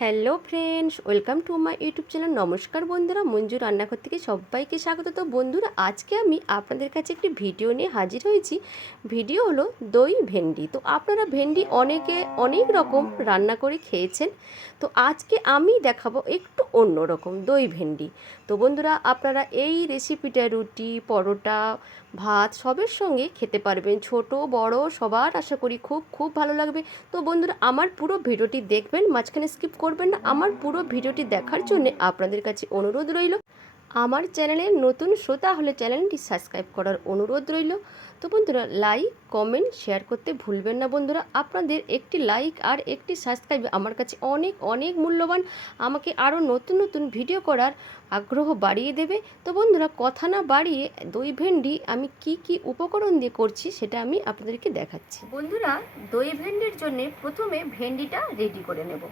Hello friends, welcome to my YouTube channel. নমস্কার বন্ধুরা, মঞ্জু রান্নাঘর থেকে সবাইকে স্বাগত। তো বন্ধুরা, আজকে আমি আপনাদের কাছে একটি ভিডিও নিয়ে হাজির হয়েছি। ভিডিও হলো দই ভেন্ডি। তো আপনারা ভেন্ডি অনেকে অনেক রকম রান্না করে খেয়েছেন, তো আজকে আমি দেখাবো একটু অন্য রকম দই ভেন্ডি। তো বন্ধুরা, আপনারা এই রেসিপিটা রুটি, পরোটা, ভাত সবের সঙ্গে খেতে পারবেন। ছোট বড় সবার আশা করি খুব খুব ভালো লাগবে। তো বন্ধুরা, আমার পুরো ভিডিওটি দেখবেন, মাঝখানে স্কিপ করবেন না। আমার পুরো ভিডিওটি দেখার জন্য আপনাদের কাছে অনুরোধ রইল। আমার চ্যানেলের নতুন শ্রোতা হলে চ্যানেলটি সাবস্ক্রাইব করার অনুরোধ রইল। তো বন্ধুরা, লাইক কমেন্ট শেয়ার করতে ভুলবেন না। বন্ধুরা, আপনাদের একটি লাইক আর একটি সাবস্ক্রাইব আমার কাছে অনেক অনেক মূল্যবান, আমাকে আরও নতুন নতুন ভিডিও করার আগ্রহ বাড়িয়ে দেবে। তো বন্ধুরা, কথা না বাড়িয়ে দই ভেন্ডি আমি কি উপকরণ দিয়ে করছি সেটা আমি আপনাদেরকে দেখাচ্ছি। বন্ধুরা, দই ভেন্ডির জন্য প্রথমে ভেন্ডিটা রেডি করে নেব।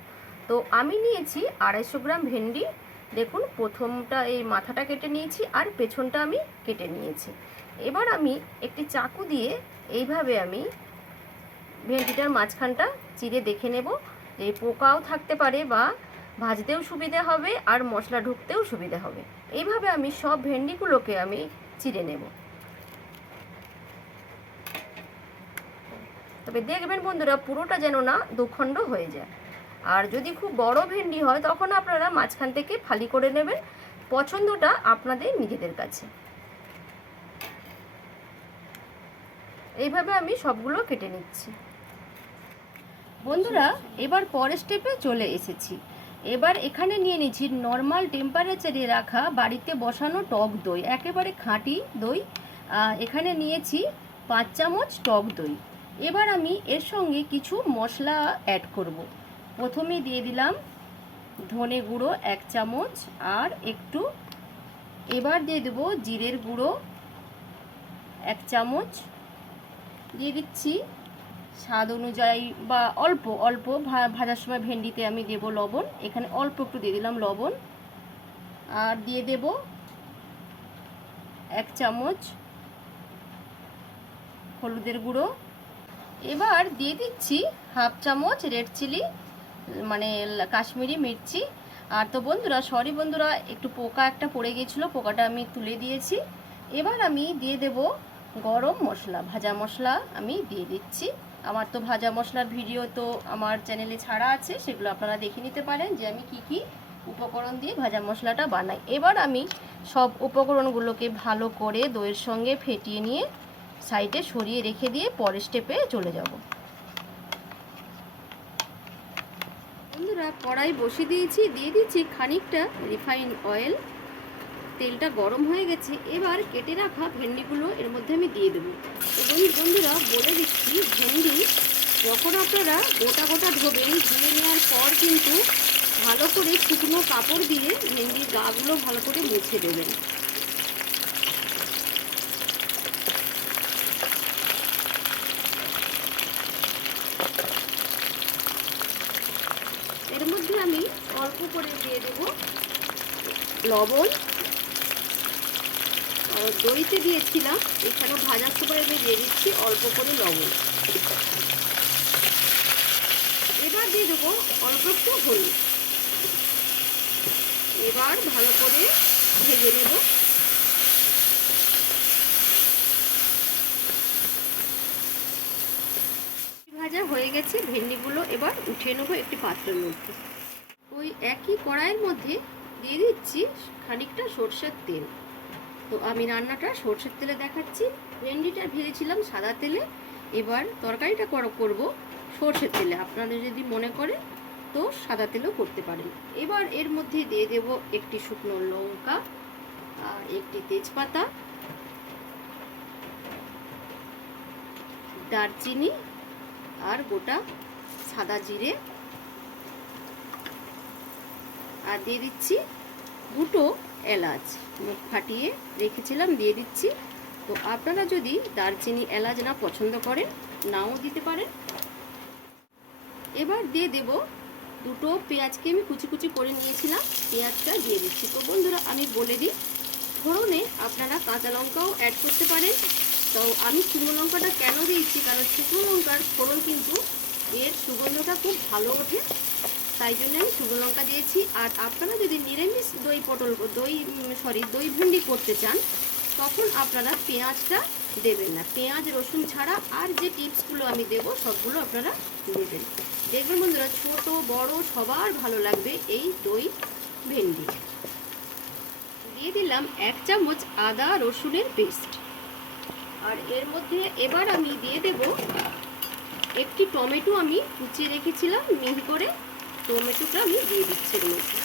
তো আমি নিয়েছি 250 গ্রাম ভেন্ডি। দেখুন, প্রথমটা এই মাথাটা কেটে নিয়েছি আর পেছনটা আমি কেটে নিয়েছি। এবার আমি একটি চাকু দিয়ে এইভাবে আমি ভেন্ডিটার মাঝখানটা চিরে দেখে নেব যে পোকাও থাকতে পারে বা ভাজতেও সুবিধে হবে আর মশলা ঢুকতেও সুবিধে হবে। এইভাবে আমি সব ভেন্ডিগুলোকে আমি চিরে নেব। তবে দেখবেন বন্ধুরা, পুরোটা যেন না দুখণ্ড হয়ে যায়। আর যদি খুব বড় ভেন্ডি হয় তখন আপনারা মাঝখান থেকে ফালি করে নেবেন। পছন্দটা আপনাদের নিজেদের কাছে। এইভাবে আমি সবগুলো কেটে নিচ্ছি। বন্ধুরা, এবার পরের স্টেপে চলে এসেছি। এবার এখানে নিয়ে নিচ্ছি নর্মাল টেম্পারেচারে রাখা বাড়িতে বসানো টক দই, একেবারে খাঁটি দই। এখানে নিয়েছি 5 চামচ টক দই। এবার আমি এর সঙ্গে কিছু মশলা অ্যাড করব। প্রথমে দিয়ে দিলাম ধনে গুঁড়ো 1 চামচ আর একটু। এবার দিয়ে দেবো জিরের গুঁড়ো 1 চামচ। দিয়ে দিচ্ছি স্বাদ অনুযায়ী বা অল্প অল্প, ভাজার সময় ভেন্ডিতে আমি দেব লবণ, এখানে অল্প একটু দিয়ে দিলাম লবণ। আর দিয়ে দেব 1 চামচ হলুদের গুঁড়ো। এবার দিয়ে দিচ্ছি হাফ চামচ রেড চিলি, মানে কাশ্মীরি মির্চি। আর তো বন্ধুরা, সরি বন্ধুরা, একটু পোকা একটা পড়ে গিয়েছিলো, পোকাটা আমি তুলে দিয়েছি। এবার আমি দিয়ে দেব গরম মশলা, ভাজা মশলা আমি দিয়ে দিচ্ছি। আমার তো ভাজা মশলার ভিডিও তো আমার চ্যানেলে ছাড়া আছে, সেগুলো আপনারা দেখে নিতে পারেন যে আমি কি উপকরণ দিয়ে ভাজা মশলাটা বানাই। এবার আমি সব উপকরণগুলোকে ভালো করে দইয়ের সঙ্গে ফেটিয়ে নিয়ে সাইডে সরিয়ে রেখে দিয়ে পরের স্টেপে চলে যাব। বন্ধুরা, কড়াই বসিয়ে দিয়েছি, দিয়ে দিচ্ছি খানিকটা রিফাইন অয়েল। তেলটা গরম হয়ে গেছে। এবার কেটে রাখা ভেন্ডিগুলো এর মধ্যে আমি দিয়ে দেবো। এবং বন্ধুরা, বলে দিচ্ছি, ভেন্ডি যখন আপনারা গোটা গোটা ধোবেন, ধুয়ে নেওয়ার পর কিন্তু ভালো করে শুকনো কাপড় দিয়ে ভেন্ডির গাগুলো ভালো করে মুছে দেবেন। এর মধ্যে আমি অল্প করে দিয়ে দেব লবণ। দইতে দিয়েছিলাম, এখানেও ভাজার সময় আমি দিয়ে দিচ্ছি অল্প করে লবণ। এবার দিয়ে দেবো অল্প একটু হলুদ। এবার ভালো করে ভেজে নেব। ভাজা হয়ে গেছে ভেন্ডিগুলো, এবার উঠিয়ে নেবো একটি পাত্রের মধ্যে। ওই একই কড়াইয়ের মধ্যে দিয়ে দিচ্ছি খানিকটা সরষের তেল। তো আমি রান্নাটা সরষের তেলে দেখাচ্ছি। ভেন্ডিটা ভেজেছিলাম সাদা তেলে, এবার তরকারিটা করব সরষের তেলে। আপনারা যদি মনে করেন তো সাদা তেলেও করতে পারেন। এবার এর মধ্যে দিয়ে দেব একটি শুকনো লঙ্কা আর একটি তেজপাতা, দারচিনি আর গোটা সাদা জিরে। আর দিয়ে দিচ্ছি দুটো এলাচ, মুখ ফাটিয়ে রেখেছিলাম, দিয়ে দিচ্ছি। তো আপনারা যদি দারচিনি এলাচ না পছন্দ করেন, নাও দিতে পারেন। এবার দিয়ে দেব দুটো পেঁয়াজকে আমি কুচি কুচি করে নিয়েছিলাম, পেঁয়াজটা দিয়ে দিচ্ছি। তো বন্ধুরা, আমি বলে দিই, ফোড়নে আপনারা কাঁচা লঙ্কাও অ্যাড করতে পারেন। তো আমি শুকনো লঙ্কাটা কেন দিয়েছি, কারণ শুকনো লঙ্কার ফোড়ন কিন্তু এর সুগন্ধটা খুব ভালো ওঠে, তাই জন্য আমি শুকনো লঙ্কা দিয়েছি। আর আপনারা যদি নিরামিষ দই ভেন্ডি করতে চান তখন আপনারা পেঁয়াজটা দেবেন না, পেঁয়াজ রসুন ছাড়া আর যে টিপসগুলো আমি দেব সবগুলো আপনারা দেবেন। দেখবেন বন্ধুরা ছোট বড় সবার ভালো লাগবে এই দই ভেন্ডি। দিয়ে দিলাম 1 চামচ আদা রসুনের পেস্ট। আর এর মধ্যে এবার আমি দিয়ে দেব একটি টমেটো, আমি কুচিয়ে রেখেছিলাম মিহি করে, টমেটোটা আমি দিয়ে দিচ্ছি এর মধ্যে।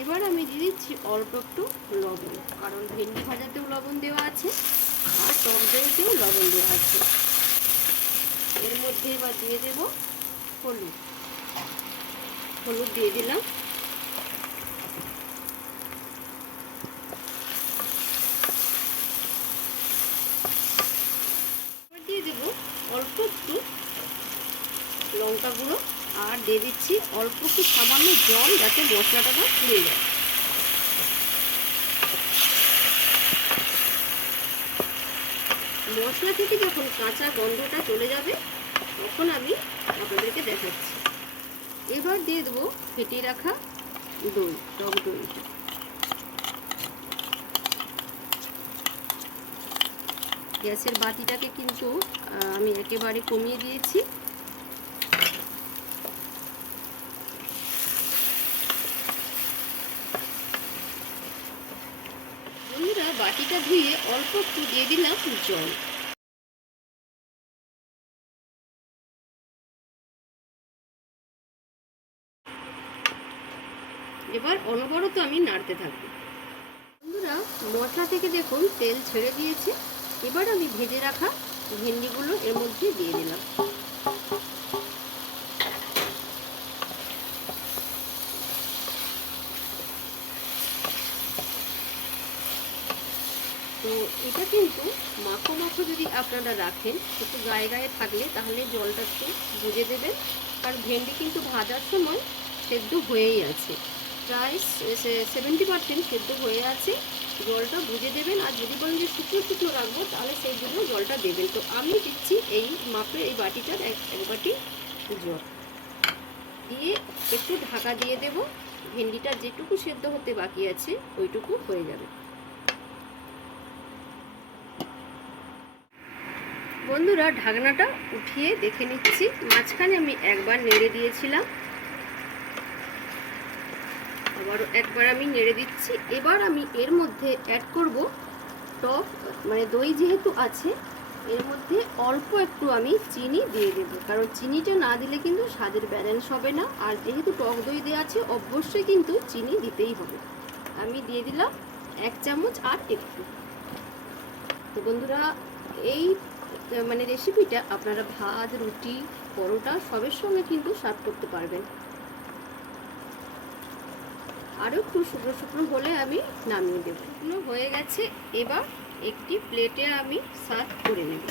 এবার আমি দিয়ে দিচ্ছি অল্প একটু লবণ, কারণ ভেন্ডি ভাজাতেও লবণ দেওয়া আছে আর টক দইতেও লবণ দেওয়া আছে। এর মধ্যে এবার দিয়ে দেব হলুদ, হলুদ দিয়ে দিলাম। দিয়ে দেব অল্প একটু লঙ্কা গুঁড়ো আর দিয়ে দিচ্ছি অল্প একটু সামান্য জল, যাতে মশলাটা না পুড়ে যায়। মশলা থেকে যখন কাঁচা গন্ধটা চলে যাবে তখন আমি আপনাদেরকে দেখাচ্ছি। এবার দিয়ে দেবো ফেটিয়ে রাখা দই, টক দই। গ্যাসের বাতিটাকে কিন্তু আমি একেবারে কমিয়ে দিয়েছি। বন্ধুরা বাটিটা ধুয়ে অল্প একটু দিয়ে দিলাম জল। এবার অনবরত আমি নাড়তে থাকবো। বন্ধুরা মশলা থেকে দেখুন তেল ছেড়ে দিয়েছে। এবার আমি ভেজে রাখা ভেন্ডিগুলো এর মধ্যে দিয়ে দিলাম। তো এটা কিন্তু মাখো মাখো যদি আপনারা রাখেন, একটু গায়ে গায়ে থাকলে তাহলে জলটা একটু বুঝে দেবেন, কারণ ভেন্ডি কিন্তু ভাজার সময় সেদ্ধ হয়েই আছে, প্রায় 70% সেদ্ধ হয়ে আছে। জলটা বুঝে দেবেন। আর যদি বলেন যে শুকনো শুকনো রাখবো তাহলে সেই জন্য জলটা দেবেন। তো আমি দিচ্ছি এই মাপে এই বাটিটার এক বাটি জল দিয়ে একটু ঢাকা দিয়ে দেব। ভেন্ডিটা যেটুকু সেদ্ধ হতে বাকি আছে ওইটুকু হয়ে যাবে। বন্ধুরা ঢাকনাটা উঠিয়ে দেখে নিচ্ছি। মাঝখানে আমি একবার নেড়ে দিয়েছিলাম, আবারও একবার আমি নেড়ে দিচ্ছি। এবার আমি এর মধ্যে অ্যাড করব টক, মানে দই যেহেতু আছে এর মধ্যে অল্প একটু আমি চিনি দিয়ে দেব, কারণ চিনিটা না দিলে কিন্তু স্বাদের ব্যালেন্স হবে না। আর যেহেতু টক দই দেওয়া আছে অবশ্যই কিন্তু চিনি দিতেই হবে। আমি দিয়ে দিলাম 1 চামচ আর একটু। তো বন্ধুরা এই রেসিপিটা আপনারা ভাত, রুটি, পরোটা সবের সঙ্গে কিন্তু সার্ভ করতে পারবেন। আরও একটু শুকনো শুকনো হলে আমি নামিয়ে দেবো। শুকনো হয়ে গেছে, এবার একটি প্লেটে আমি সার্ভ করে নেব।